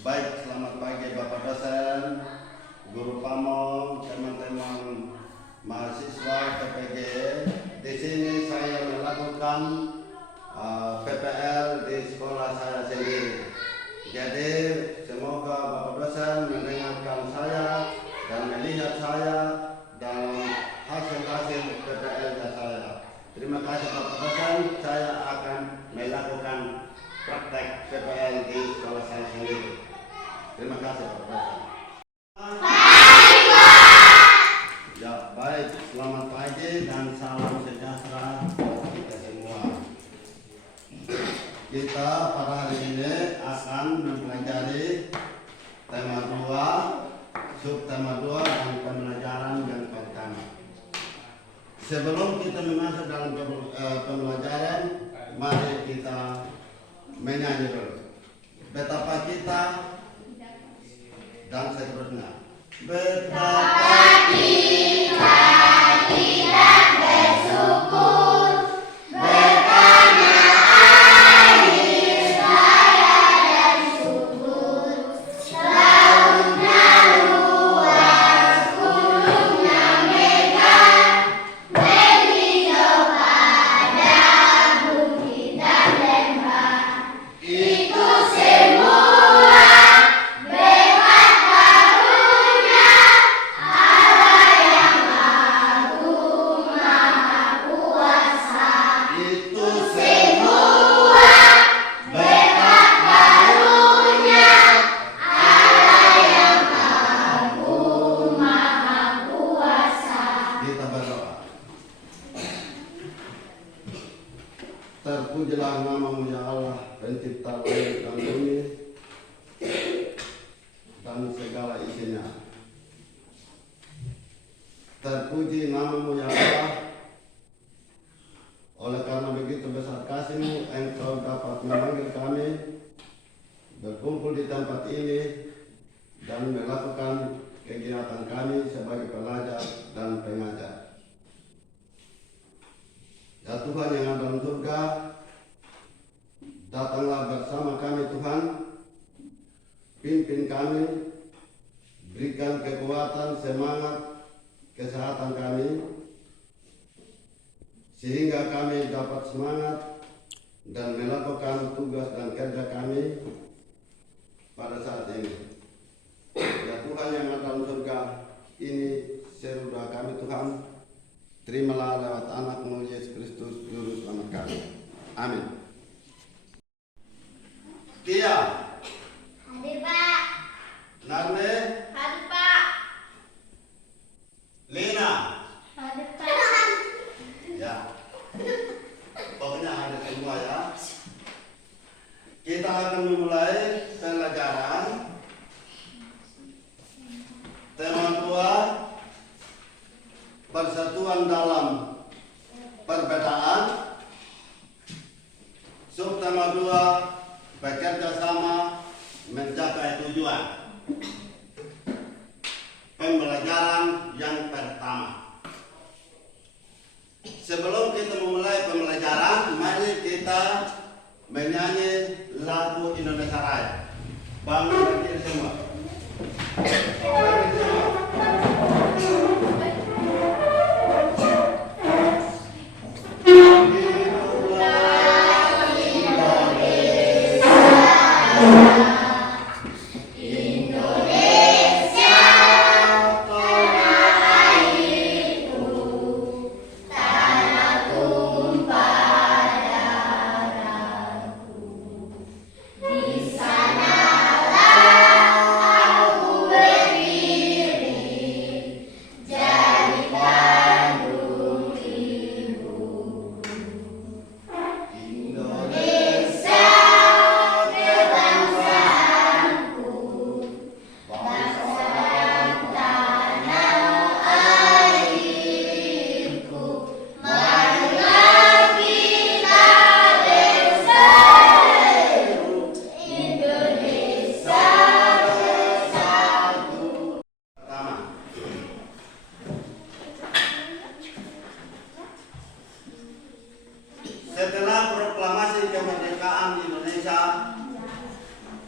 Baik, selamat pagi Bapak dosen, guru pamong, teman-teman mahasiswa PPG. Di sini saya melakukan PPL di sekolah saya sendiri. Jadi semoga Bapak dosen mendengarkan saya dan melihat saya dalam hasil-hasil PPL saya. Terima kasih Bapak dosen, saya akan melakukan praktek PPL di sekolah saya sendiri. Terima kasih Pak Dosen. Baik Pak. Ya baik, selamat pagi dan salam sejahtera buat kita semua. Kita pada hari ini akan mempelajari tema 2, subtema 2 dan pembelajaran yang pertama. Sebelum kita masuk dalam pembelajaran, mari kita menyanyi dulu. Betapa kita dan seterusnya. Betapa kita tidak bersyukur, betapa air saya dan subur, lautnya luas, gunungnya megah, berhijau pada bukit dan lembah. Itu semua terpujilah namamu ya Allah, pencipta langit dan bumi dan segala isinya. Terpuji namamu ya Allah, oleh karena begitu besar kasih-Mu, Engkau dapat memanggil kami berkumpul di tempat ini dan melakukan kegiatan kami sebagai pelajar dan pengajar. Ya Tuhan yang ada dalam surga, datanglah bersama kami Tuhan, pimpin kami, berikan kekuatan, semangat, kesehatan kami, sehingga kami dapat semangat dan melakukan tugas dan kerja kami pada saat ini. Ya Tuhan yang ada dalam surga, ini seru doa kami Tuhan, terimalah lewat anak-Mu Yesus Kristus, Juru Selamat kami. Amin. Kia. Hadir Pak. Narne. Hadir Pak. Lina. Hadir Pak. Ya. Pokoknya hadir semua ya. Kita akan memulai pelajaran tema 2, persatuan dalam perbedaan. Subtema 2, bekerja sama mencapai tujuan. Pembelajaran yang pertama. Sebelum kita memulai pembelajaran, mari kita menyanyi lagu Indonesia Raya. Bangun berdiri semua. Berdiri semua.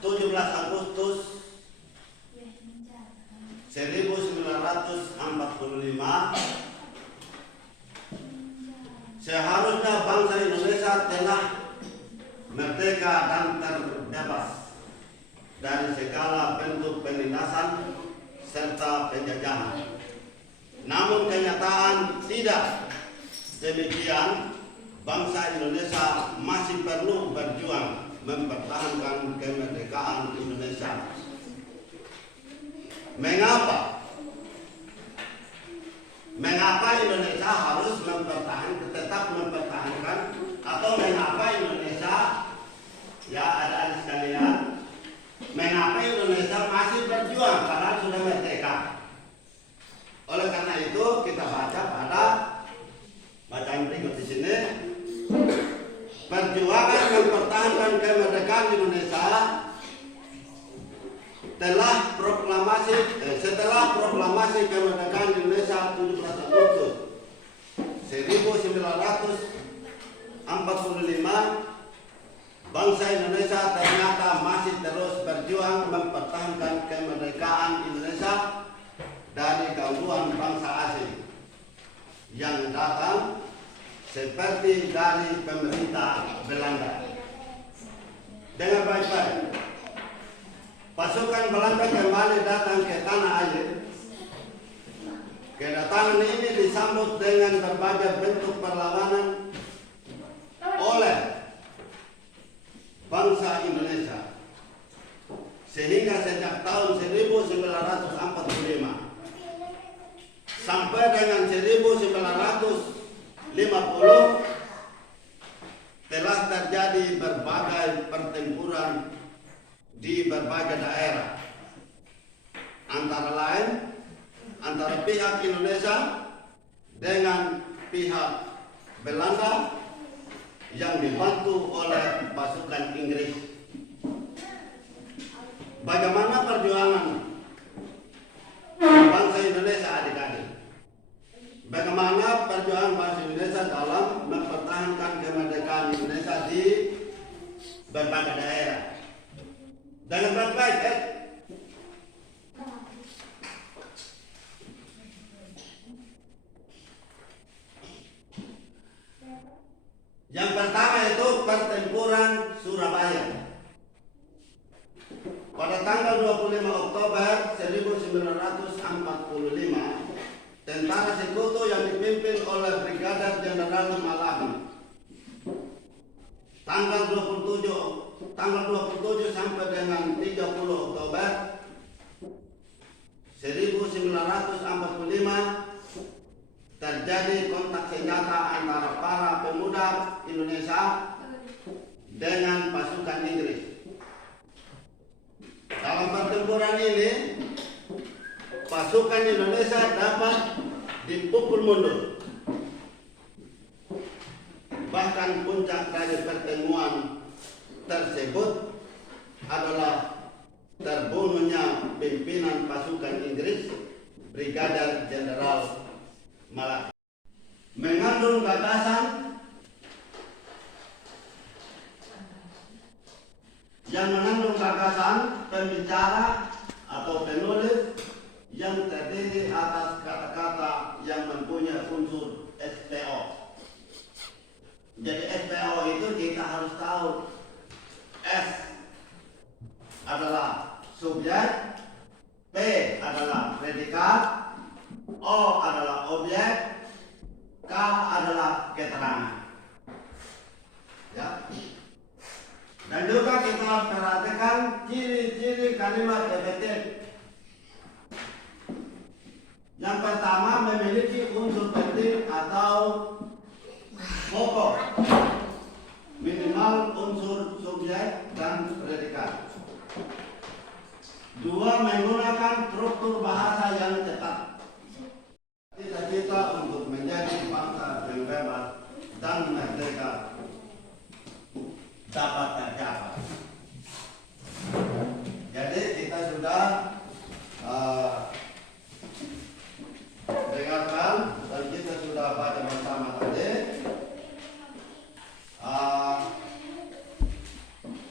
17 Agustus 1945 seharusnya bangsa Indonesia telah merdeka dan terbebas dari segala bentuk penindasan serta penjajahan. Namun kenyataan tidak demikian. Bangsa Indonesia masih perlu berjuang mempertahankan kemerdekaan Indonesia. Mengapa? Mengapa Indonesia harus tetap mempertahankan, atau mengapa Indonesia, ya adik-adik sekalian, mengapa Indonesia masih berjuang karena sudah merdeka? Oleh karena itu kita baca pada bacaan berikut di sini. Perjuangan mempertahankan kemerdekaan Indonesia setelah proklamasi kemerdekaan Indonesia 17 Agustus 1945, bangsa Indonesia ternyata masih terus berjuang mempertahankan kemerdekaan Indonesia dari gangguan bangsa asing yang datang seperti dari pemerintah Belanda. Dengan baik-baik, pasukan Belanda kembali datang ke tanah air. Kedatangan ini disambut dengan berbagai bentuk perlawanan oleh bangsa Indonesia, sehingga sejak tahun 1945 sampai dengan 1950 telah terjadi berbagai pertempuran di berbagai daerah, antara lain antara pihak Indonesia dengan pihak Belanda yang dibantu oleh pasukan Inggris. Bagaimana perjuangan bangsa Indonesia, adik-adik? Bagaimana perjuangan bangsa Indonesia dalam mempertahankan kemerdekaan Indonesia di berbagai daerah? Dengan baik-baik, Yang pertama itu pertempuran Surabaya. Pada tanggal 25 Oktober 1945, tentara sekutu yang dipimpin oleh Brigadir Jenderal Malabi tanggal 27 sampai dengan 30 Oktober 1945 terjadi kontak senjata antara para pemuda Indonesia dengan pasukan Inggris. Dalam pertempuran ini, pasukan Indonesia dapat dipukul mundur. Bahkan puncak dari pertemuan tersebut adalah terbunuhnya pimpinan pasukan Inggris, Brigadir Jenderal Malabi. Mengandung gagasan pembicara atau penulis yang terdiri atas kata-kata yang mempunyai unsur SPO. Jadi SPO itu kita harus tahu. S adalah subjek, P adalah predikat, O adalah objek, K adalah keterangan. Ya. Dan juga kita perhatikan ciri-ciri kalimat efektif. Yang pertama, memiliki unsur penting atau pokok, minimal unsur subjek dan predikat. Dua, menggunakan struktur bahasa yang cepat. Cita-cita untuk menjadi bangsa yang bebas dan merdeka dapat tercapai. Jadi kita sudah dengarkan dan kita sudah baca bersama tadi.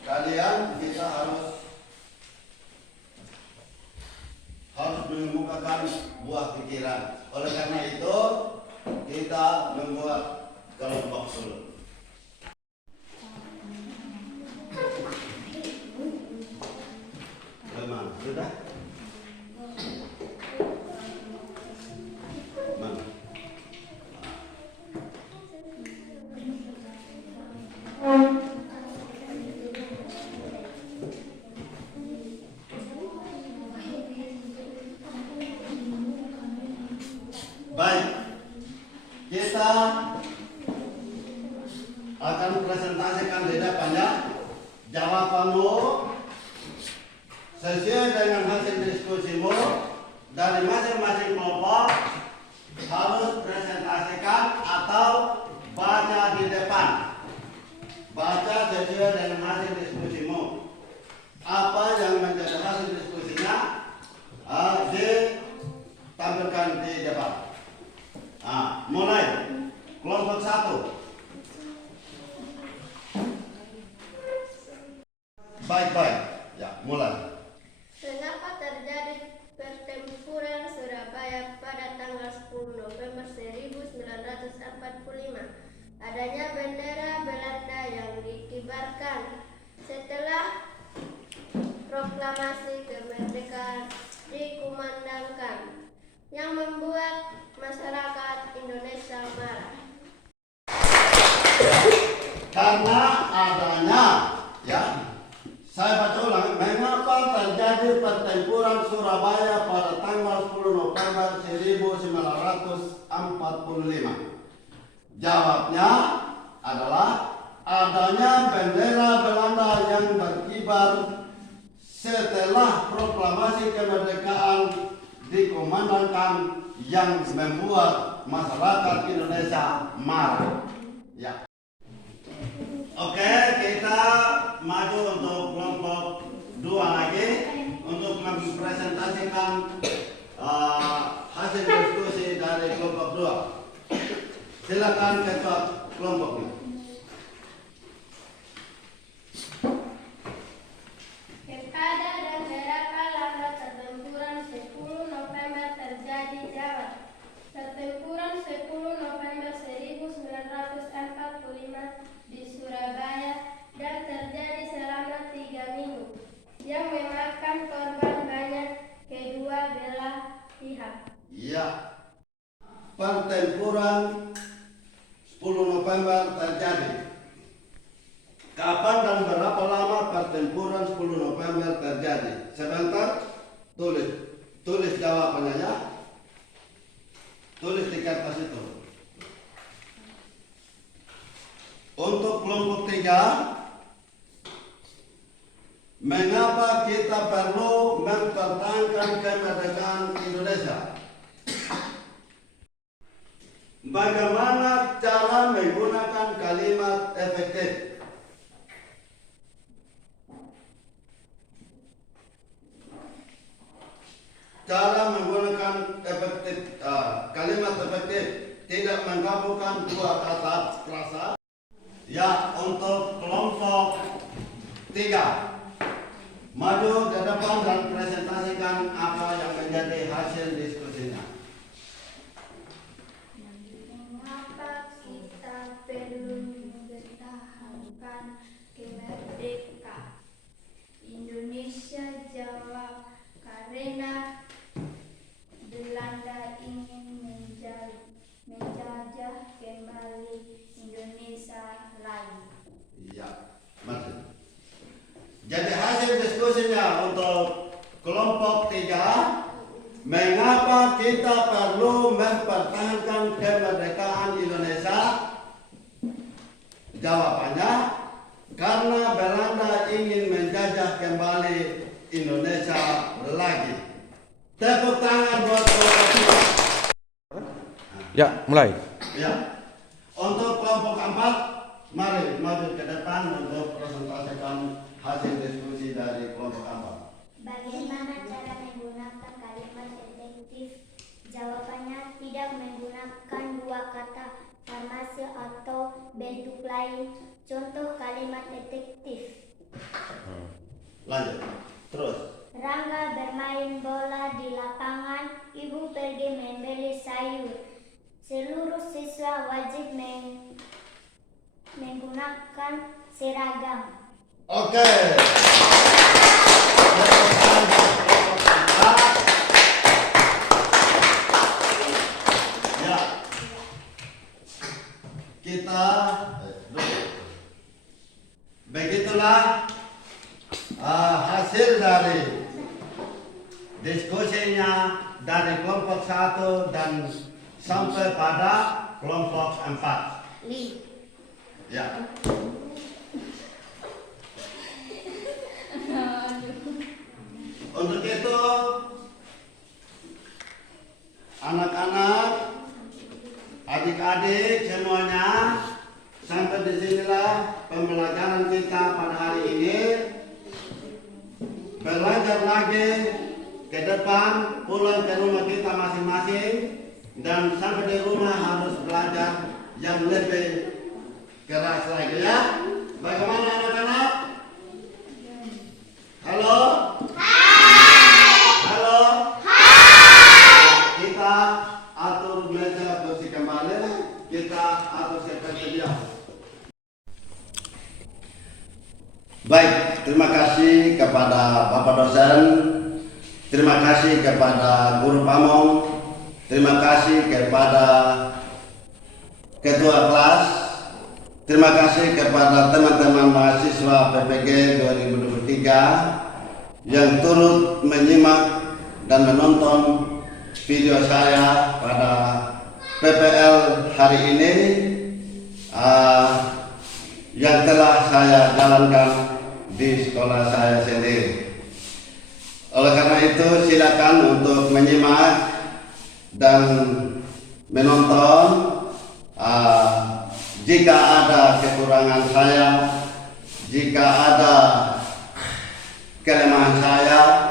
Kalian kita harus buah pikiran. Oleh karena itu kita membuat kelompok dulu. Bagaimana? Sudah? Mana? Baik, kita akan presentasikan di depannya jawabanmu sesuai dengan hasil diskusimu dari masing-masing kelompok harus presentasikan atau baca di depan. Baca sesuai dengan hasil diskusimu. Apa yang menjadi hasil diskusinya ditampilkan di depan. Mulai kelompok 1. Baik-baik, ya mulai. Mengapa terjadi pertempuran Surabaya pada tanggal 10 November 1945? Adanya bendera Belanda yang dikibarkan setelah proklamasi kemerdekaan dikumandangkan, yang membuat masyarakat Indonesia marah. Karena adanya, ya, saya baca ulang, mengapa terjadi pertempuran Surabaya pada tanggal 10 November 1945? Jawabnya adalah adanya bendera Belanda yang berkibar setelah proklamasi kemerdekaan dikumandangkan, yang membuat masyarakat Indonesia marah. Ya. Oke, kita maju untuk kelompok 2 lagi untuk mempresentasikan hasil diskusi dari kelompok 2. Silakan ketua kelompoknya. Kepada dan gerakan lama pertempuran 10 November terjadi jawab. Pertempuran 10 November 1945 di Surabaya dan terjadi selama 3 minggu, yang memakan korban banyak kedua belah pihak. Ya, pertempuran 10 November terjadi. Kapan dan berapa lama pertempuran 10 November terjadi? Sebentar, tulis jawabannya ya. Tulis di kertas itu. Untuk kelompok 3, mengapa kita perlu mempertahankan kemerdekaan Indonesia? Bagaimana cara menggunakan kalimat efektif? Cara menggunakan kalimat efektif tidak menggabungkan dua kata frasa. Ya, untuk kelompok 3, maju ke depan dan presentasikan apa yang menjadi hasil diskusinya. Mengapa kita perlu mempertahankan kemerdekaan Indonesia? Jawab, karena Belanda ingin menjajah kembali Indonesia lagi. Ya, maju. Jadi hasil diskusinya untuk kelompok 3, mengapa kita perlu mempertahankan kemerdekaan Indonesia? Jawabannya, karena Belanda ingin menjajah kembali Indonesia lagi. Tepuk tangan buat kelompok 3. Ya, mulai. Ya. Untuk kelompok 4, mari maju ke depan untuk presentasikan hasil diskusi dari kelompok 4. Bagaimana cara menggunakan kalimat efektif? Jawabannya, tidak menggunakan dua kata farmasi atau bentuk lain. Contoh kalimat efektif: Lanjut, terus. Rangga bermain bola di lapangan, ibu pergi menggunakan seragam. Oke. Ya. Kita begitulah hasil dari diskusinya dari kelompok 1 dan sampai pada kelompok 4. Ya. Untuk itu anak-anak, adik-adik semuanya, sampai di sinilah pembelajaran kita pada hari ini. Belajar lagi ke depan, pulang ke rumah kita masing-masing, dan sampai di rumah harus belajar yang lebih keras lagi ya. Bagaimana anak-anak? Halo? Halo? Kita atur meja bersih kembali, kita atur seperti biasa. Baik, terima kasih kepada Bapak dosen, terima kasih kepada guru pamong, terima kasih kepada ketua kelas, terima kasih kepada teman-teman mahasiswa PPG 2023 yang turut menyimak dan menonton video saya pada PPL hari ini yang telah saya jalankan di sekolah saya sendiri. Oleh karena itu silakan untuk menyimak dan menonton. Jika ada kekurangan saya, jika ada kelemahan saya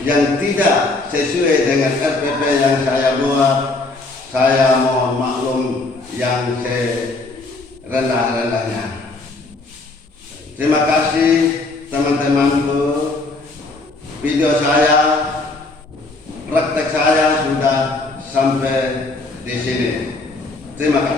yang tidak sesuai dengan RPP yang saya buat, saya mohon maklum yang serendah-rendahnya. Terima kasih teman-temanku. Video saya, praktek saya sudah sampai di sini. Terima kasih.